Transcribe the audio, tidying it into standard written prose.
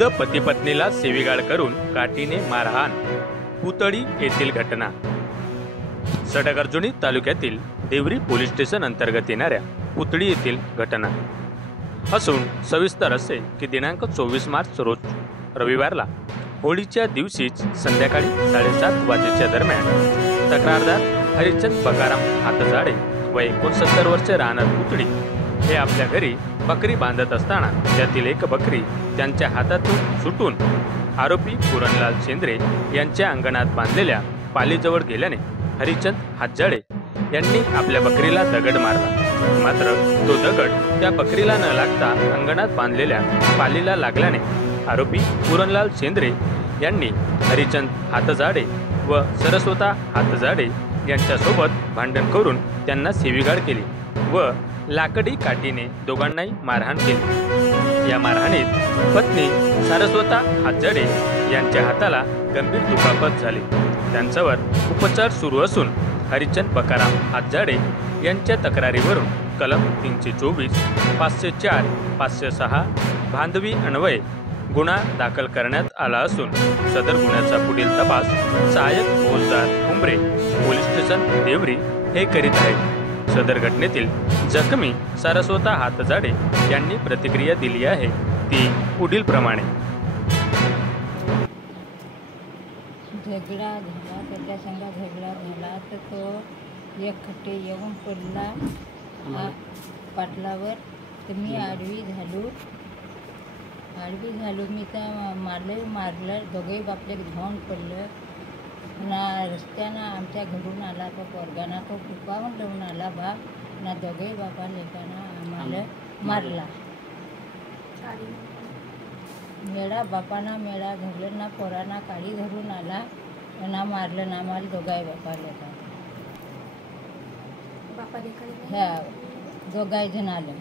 खुद्द पती पत्नीला सेविगाळ करून काठीने मारहाण, पुतळी येथील घटना। सडक-अर्जुनी तालुक्यातील देवरी पोलीस स्टेशन अंतर्गत येणाऱ्या पुतळी येथील घटना असून सविस्तर असे की दिनांक 24 मार्च रोज रविवारला होळीच्या दिवशीच संध्याकाळी 7:30 वाजेच्या दरम्यान तक्रारदार हरिचंद बकाराम हातजाडे व 69 वर्षे राहणार पुतळी हे आपल्या घरी बकरी बांधत असताना त्यातील एक बकरी त्यांच्या हातातून सुटून आरोपी पुरणलाल शेंद्रे यांच्या अंगणात बांधलेल्या पालीजवळ गेल्याने हरिचंद हातजाडे यांनी आपल्या बकरीला दगड मारला। मात्र तो दगड त्या बकरीला न लागता अंगणात बांधलेल्या पालीला लागल्याने आरोपी पुरणलाल शेंद्रे यांनी हरिचंद हातजाडे व सरस्वता हातजाडे यांच्यासोबत भांडण करून त्यांना सेविगाळ केली व लाकडी काठीने दोघांनाही मारहाण केली। या मारहाणीत पत्नी सरस्वता हातजाडे यांच्या हाताला गंभीर दुखापत झाली। त्यांच्यावर उपचार सुरू असून हरिचंद बकाराम हातजाडे यांच्या तक्रारीवरून कलम 324, 504, 506 भांडवी अन्वये गुन्हा दाखल करण्यात आला असून सदर गुन्ह्याचा पुढील तपास सहाय्यक फौजदार उमरे पोलीस स्टेशन देवरी हे करीत आहेत। सदर घटनेतील जखमी सरस्वता हातजाडे यांनी प्रतिक्रिया दिली आहे ती पुढील प्रमाणे। झगडा झाला, त्याच्या संग झगडा झाला तर तो एक खट्टे येऊन पडला पाटलावर। तर मी आडवी झालो मी तर मारलं दोघे बापले धावून पडलं ना रस्त्यानं आमच्या घरून आला तो पोरगाना तो कुपावून लावून आला बाप ना दोघे बापा लेकाना आम्हाला मारला। मेळा बापाना मेळा धरलं ना पोरांना काळी धरून आला ना मारलं ना आम्हाला दोघाही बापा लेका ह्या दोघाही जण आलं।